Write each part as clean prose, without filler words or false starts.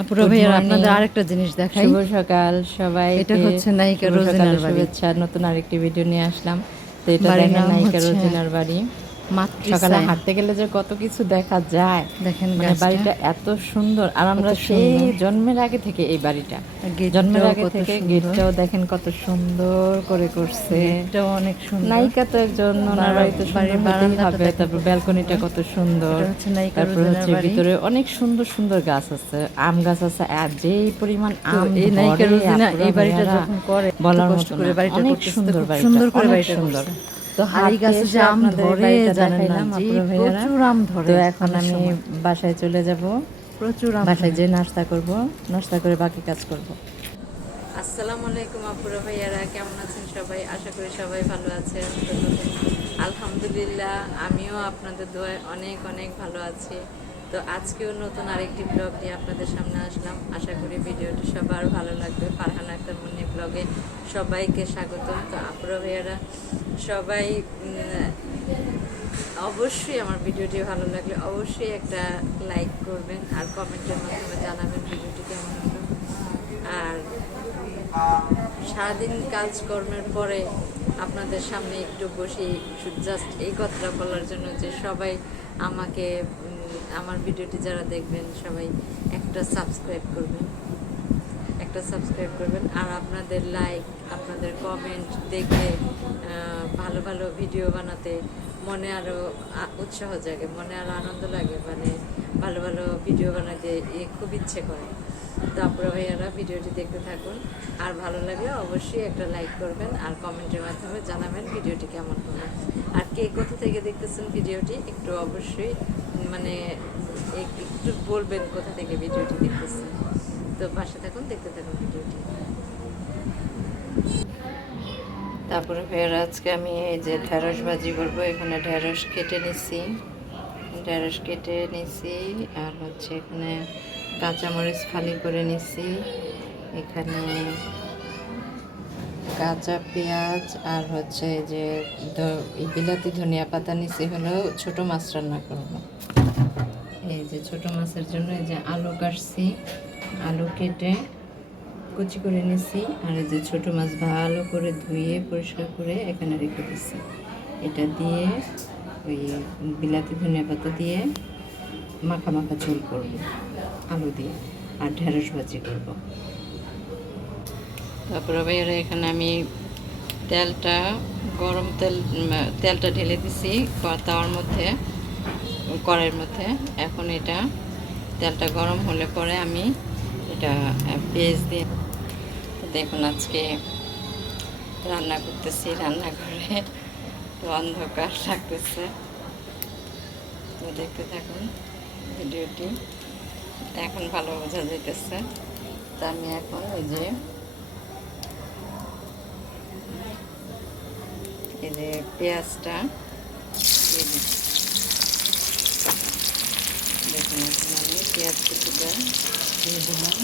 আপুরা ভাইয়ার আপনাদের আরেকটা জিনিস দেখাই। শুভ সকাল সবাই। এটা হচ্ছে নায়িকা রোজিনার বাড়ি। শুভেচ্ছা, নতুন আরেকটি ভিডিও নিয়ে আসলাম। তো এটা বাড়ির দেখেন নাম নায়িকা হচ্ছে রোজিনার বাড়ি। সকালে মাতৃছায়া। হাঁটতে গেলে যে কত কিছু দেখা যায়, দেখেন মানে গাছটা বাড়িটা এত সুন্দর। আর আমরা কত সেই সুন্দর। জন্মের আগে থেকে এই বাড়িটা, জন্মের গেটটাও আগে কত থেকে সুন্দর। গেটটাও দেখেন কত সুন্দর করে করছে। গেটটাও অনেক সুন্দর। নায়িকা তো একজন, ওনার বাড়িতে সুন্দর বাড়ির হতেই বারান্দাটা হবে। দেখেন তারপর কত ব্যালকনিটা সুন্দর। কত সুন্দর। এটা হচ্ছে নায়িকা তারপর রোজিনার হচ্ছে বাড়ি। ভিতরে অনেক সুন্দর সুন্দর গাছ আছে, আম গাছ আছে। আর যেই পরিমাণ তো আম এই নায়িকা ধরে রোজিনা আপুরা এই বাড়িটা ভাইয়ারা যখন করে বলার কষ্ট মতো করে না। বাড়িটা অনেক করতেছে, সুন্দর খুব বাড়িটা, সুন্দর করে অনেক বাড়িটা সুন্দর। করছে। তো আর এই হাঁটতে গাছে এসে যে আম আপনাদের এই ধরে বাড়িটা জানেন না, দেখাইলাম যে আপুরা ভাইয়ারা। প্রচুর আম ধরে। তো এখন অনেক আমি সময় বাসায় চলে যাব, প্রচুর আম বাসায় ধরে। যেয়ে নাস্তা করব, নাস্তা করে বাকি কাজ করব। আসসালামু আলাইকুম আপুরা ভাইয়ারা, কেমন আছেন সবাই? আশা করি সবাই ভালো আছেন। তো আলহামদুলিল্লাহ, আমিও আপনাদের দোয়ায় অনেক অনেক ভালো আছি। তো আজকেও নতুন আরেকটি ব্লগ নিয়ে আপনাদের সামনে আসলাম। আশা করি ভিডিওটি সবার ভালো লাগবে। ফারহানা আক্তার মুন্নি ব্লগে সবাইকে স্বাগতম। তো আপুরা ভাইয়ারা সবাই অবশ্যই আমার ভিডিওটি ভালো লাগলে অবশ্যই একটা লাইক করবেন আর কমেন্টের মাধ্যমে জানাবেন ভিডিওটি কেমন হলো। আর সারাদিন কাজকর্মের পরে আপনাদের সামনে একটু বসে জাস্ট এই কথাটা বলার জন্য যে সবাই আমাকে আমার ভিডিওটি যারা দেখবেন সবাই একটা সাবস্ক্রাইব করবেন, আর আপনাদের লাইক, আপনাদের কমেন্ট দেখে ভালো ভালো ভিডিও বানাতে মনে আরও উৎসাহ জাগে, মনে আরও আনন্দ লাগে। মানে ভালো ভালো ভিডিও বানাতে খুব ইচ্ছে করে। তো আপনারা ভাইয়ারা ভিডিওটি দেখতে থাকুন, আর ভালো লাগলে অবশ্যই একটা লাইক করবেন আর কমেন্টের মাধ্যমে জানাবেন ভিডিওটি কেমন হলো। আর কে কোথা থেকে দেখতেছেন ভিডিওটি একটু অবশ্যই মানে একটু বলবেন কোথা থেকে ভিডিওটি দেখতেছেন। তো পাশে থাকুন, দেখতে থাকুন ভিডিওটি। তারপরে ফের আজকে আমি এই যে ঢেঁড়স ভাজি করবো। এখানে ঢেঁড়স কেটে নিছি, আর হচ্ছে এখানে কাঁচামরিচ ফালি করে নিছি, এখানে কাঁচা পেঁয়াজ, আর হচ্ছে যে বিলাতি ধনিয়া পাতা নিছি। হলো ছোট মাছ রান্না করব। এই যে ছোট মাছের জন্য এই যে আলু কাটছি, আলু কেটে কুচি করে নিছি। আর এই যে ছোট মাছ ভালো করে ধুয়ে পরিষ্কার করে এখানে রেখে দিচ্ছি। এটা দিয়ে ওই বিলাতি ধনিয়া পাতা দিয়ে মাখা মাখা ঝোল করব আলু দিয়ে, আর ঢেঁড়স ভাজি করব। তারপরে বাইরে এখানে আমি তেলটা ঢেলে দিছি তাওয়ার মধ্যে, কড়াইয়ের মধ্যে। এখন এটা তেলটা গরম হলে পরে আমি এটা পেঁয়াজ দিয়ে দেখুন আজকে রান্না করতেছি রান্নাঘরে, তো অন্ধকার লাগতেছে। তো দেখতে থাকুন ভিডিওটি, এখন ভালো বোঝা যাইতেছে। তা আমি এখন এই যে পেঁয়াজটা দিয়ে দিচ্ছি। দেখুন এখন আমি পেঁয়াজ কুচিটা দিয়ে দিলাম।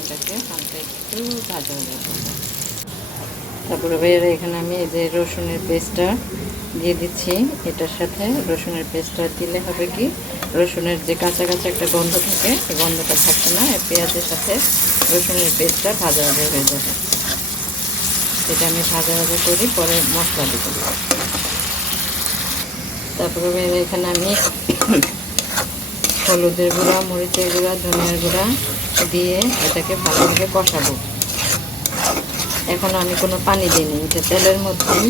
এটাকে হালকা একটু ভাজা করবো। তারপরে বাইরে এখানে আমি এই যে রসুনের পেস্টটা দিয়ে দিচ্ছি। এটার সাথে রসুনের পেস্টটা দিলে হবে কি, রসুনের যে কাঁচা কাঁচা একটা গন্ধ থাকে, এই গন্ধটা থাকবে না। পেঁয়াজের সাথে রসুনের পেস্টটা ভাজা ভাজা হয়ে যাবে। এটা আমি ভাজা ভাজা করি, পরে মশলা দিব। তারপরে এখানে আমি হলুদের গুঁড়া, মরিচের গুঁড়া, ধনিয়ার গুঁড়া দিয়ে এটাকে ভালোভাবে কষাবো। এখন আমি কোনো পানি দিইনি, এটা তেলের মধ্যেই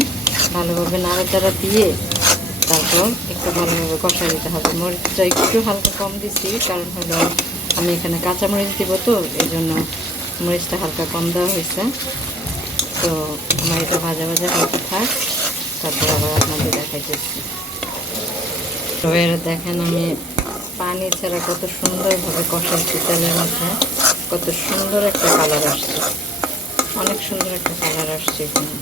ভালোভাবে নাড়াচাড়া দিয়ে তারপর একটু ভালোভাবে কষা দিতে হবে। মরিচটা একটু হালকা কম দিচ্ছি, কারণ হলো আমি এখানে কাঁচা মরিচ দিব, তো এই জন্য মরিচটা হালকা কম দেওয়া হয়েছে। তো আমার এটা ভাজা ভাজা হতে থাক, তারপর আবার আপনাদের দেখাইতেছি। তো এর দেখেন আমি পানি ছাড়া কত সুন্দরভাবে কষাচ্ছি তেলের মধ্যে, কত সুন্দর একটা কালার আসছে, অনেক সুন্দর একটা কালার আসছে। এখানে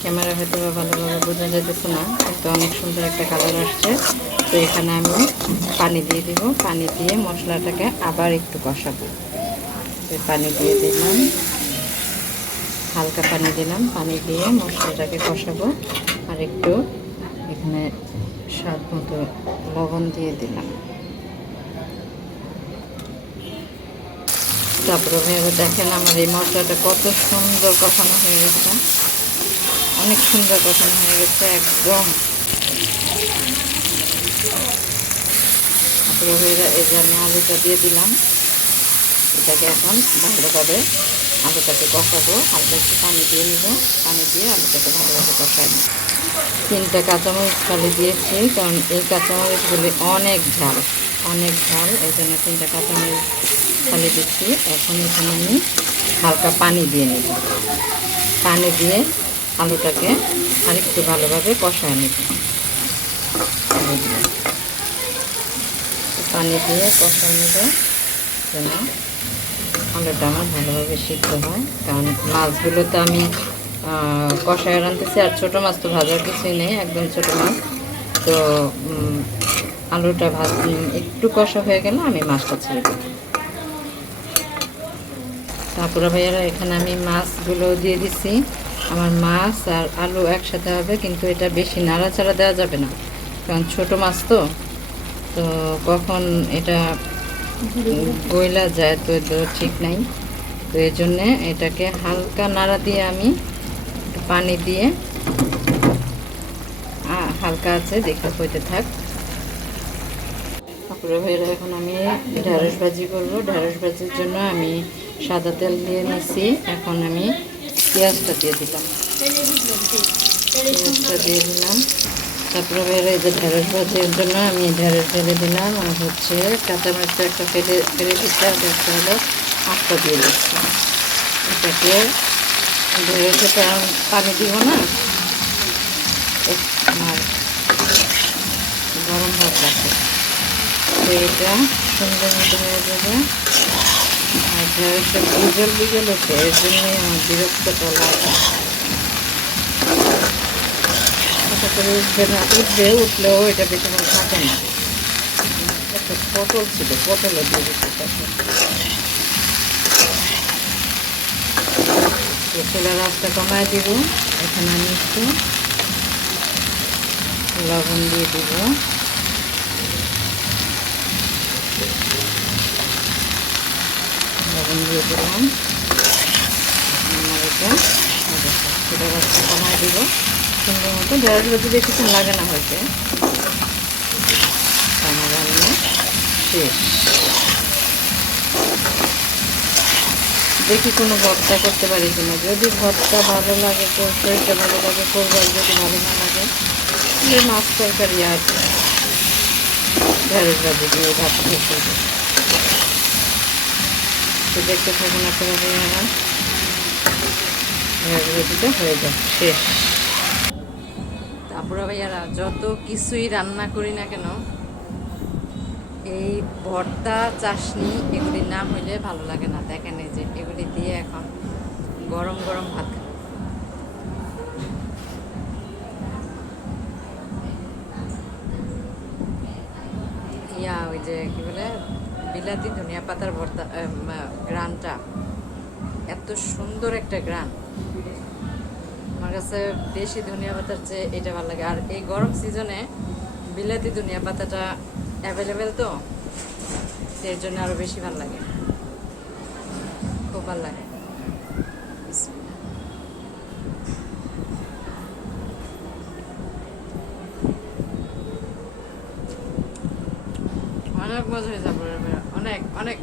ক্যামেরা হয়তো ভালোভাবে বোঝা যেতেছে না, কিন্তু অনেক সুন্দর একটা কালার আসছে। তো এখানে আমি পানি দিয়ে দিব, পানি দিয়ে মশলাটাকে আবার একটু কষাবো। পানি দিয়ে দিলাম, হালকা পানি দিলাম, পানি দিয়ে মশলাটাকে কষাবো। আর একটু এখানে স্বাদ মতো লবণ দিয়ে দিলাম। তারপরে ভাইয়া দেখেন আমার এই মশলাটা কত সুন্দর কষানো হয়ে গেছে, অনেক সুন্দর কষানো হয়ে গেছে একদম। তারপরে ভাইয়া এই যে আমি আলুটা দিয়ে দিলাম, এটাকে এখন ভালোভাবে আলুটাকে কষাবো, হালকা একটু পানি দিয়ে নিব, পানি দিয়ে আলুটাকে ভালোভাবে কষাই নিব। 3টা কাঁচামরিচ খালি দিয়েছি, কারণ এই কাঁচামরিচগুলি অনেক ঝাল, অনেক ঝাল, এই জন্য 3টা কাঁচামরিচ খালি দিচ্ছি। এখন এখানে আমি হালকা পানি দিয়ে নেব, পানি দিয়ে আলুটাকে আরেকটু ভালোভাবে কষায় নেব। পানি দিয়ে কষায় নেব যেন আলুটা আমার ভালোভাবে সিদ্ধ হয়, কারণ মাছগুলো তো আমি কষায় রাঁধতেছি, আর ছোটো মাছ তো ভাজার কিছুই নেই, একদম ছোটো মাছ। তো আলুটা একটু কষা হয়ে গেলে আমি মাছটা ছেড়ে দেব। তারপরে ভাইয়ারা এখানে আমি মাছগুলো দিয়ে দিছি। আমার মাছ আর আলু একসাথে হবে, কিন্তু এটা বেশি নাড়াচাড়া দেওয়া যাবে না, কারণ ছোটো মাছ তো তো কখন এটা গইলা যায় তো ঠিক নাই। তো এই জন্যে এটাকে হালকা নাড়া দিয়ে আমি পানি দিয়ে হালকা আছে দেখে হইতে থাক। তারপরে ভাইরা এখন আমি ঢেঁড়স ভাজি করবো। ঢেঁড়স ভাজির জন্য আমি সাদা তেল দিয়ে নিছি, এখন আমি পেঁয়াজটা দিয়ে দিলাম, পেঁয়াজটা দিয়ে দিলাম। তারপরে ভাইরা এই যে ঢেঁড়স ভাজির জন্য আমি ঢেঁড়স ঢেলে দিলাম, আর হচ্ছে কাঁচামরিচটা একটা ফেলে দিচ্ছে, আর একটা হলো আটটা দিয়ে দিচ্ছি। এটাকে ঢেঁড়সে পানি দিব না, আমার গরম ভাত লাগবে, তো এটা সুন্দর মতো হয়ে যাবে। আর ঢেঁড়সটা বিজল ওঠে, এর জন্যই আমার বিরক্তটা লাগে। আশা করে উঠবে না, উঠলেও এটা বেশিক্ষণ থাকে না। একটা পটল ছিল, পটলও দিয়ে দিতে চুলার আঁচটা কমায় দিব। এখানে আমি একটু লবণ দিয়ে দিব, লবণ দিয়ে দিলাম। আমার এটা চুলার আঁচটা কমায় দিব সুন্দর মতো। ঢেঁড়স ভাজি বেশিক্ষণ লাগে না হয়েছে, আমার রান্না শেষ। দেখি কোনো ভর্তা করতে পারি কিনা, যদি ভর্তা ভালো লাগে শরীরটা ভালো লাগে করবো, আর যদি ভালো না লাগে তাহলে মাছ তরকারি আর ঢেঁড়স ভাজি দিয়ে ভাত খেয়ে করবো। তো দেখতে থাকুন আপনারা, আমার ঢেঁড়স ভাজিটা হয়ে যায় শেষ। তারপরে ভাইয়ারা যত কিছুই রান্না করি না কেন, এই ভর্তা চাশনি এগুলি না হইলে ভালো লাগে না। দেখেন এই যে এগুলি দিয়ে এখন গরম গরম ভাত খাবো। ওই যে কি বলে বিলাতি ধনিয়া পাতার ভর্তা, গ্রানটা এত সুন্দর একটা গ্রান, আমার কাছে দেশি ধনিয়া পাতার চেয়ে এটা ভালো লাগে। আর এই গরম সিজনে বিলাতি ধনিয়া পাতাটা অ্যাভেলেবেল, তো এর জন্য আরো বেশি ভালো লাগে, খুব ভালো লাগে। অনেক মজা হয়েছে, অনেক অনেক।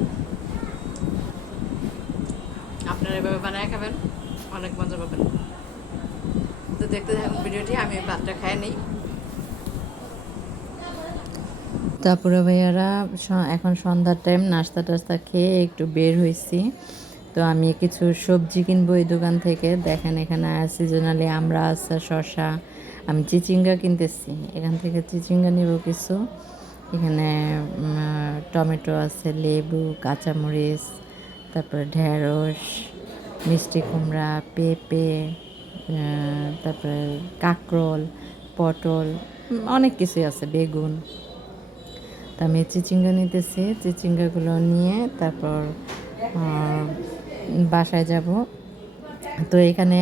আপনারা এভাবে বানায় খাবেন, অনেক মজা পাবেন। তো দেখতে থাকুন ভিডিওটি, আমি ভাতটা খাই নিই। তারপরে ভাইয়ারা এখন সন্ধ্যার টাইম, নাস্তা টাস্তা খেয়ে একটু বের হয়েছি। তো আমি কিছু সবজি কিনবো এই দোকান থেকে। দেখেন এখানে সিজনালি আমরা আছে, শসা, আমি চিচিঙ্গা কিনতেছি, এখান থেকে চিচিঙ্গা নিব কিছু। এখানে টমেটো আছে, লেবু, কাঁচামরিচ, তারপরে ঢেঁড়স, মিষ্টি কুমড়া, পেঁপে, তারপরে কাঁকরোল, পটল, অনেক কিছুই আছে, বেগুন। তা আমি চিচিঙ্গা নিতেছি, চিচিঙ্গাগুলো নিয়ে তারপর বাসায় যাব। তো এখানে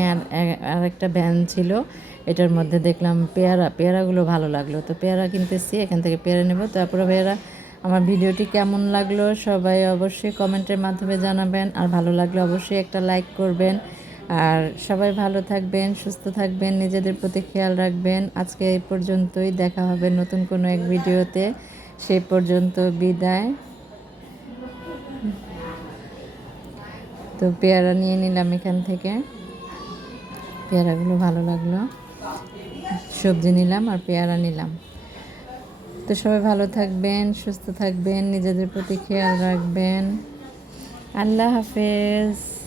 আর একটা ভ্যান ছিল, এটার মধ্যে দেখলাম পেয়ারাগুলো ভালো লাগলো, তো পেয়ারা কিনতেছি, এখান থেকে পেয়ারা নেব। তারপরে পেয়ারা আমার ভিডিওটি কেমন লাগলো সবাই অবশ্যই কমেন্টের মাধ্যমে জানাবেন, আর ভালো লাগলে অবশ্যই একটা লাইক করবেন। আর সবাই ভালো থাকবেন, সুস্থ থাকবেন, নিজেদের প্রতি খেয়াল রাখবেন। আজকে এই পর্যন্তই, দেখা হবে নতুন কোনো এক ভিডিওতে। সেই পর্যন্ত বিদায়। তো পেয়ারা নিয়ে নিলাম এখান থেকে, পেয়ারাগুলো ভালো লাগলো, সবজি নিলাম আর পেয়ারা নিলাম। তো সবাই ভালো থাকবেন, সুস্থ থাকবেন, নিজেদের প্রতি খেয়াল রাখবেন। আল্লাহ হাফেজ।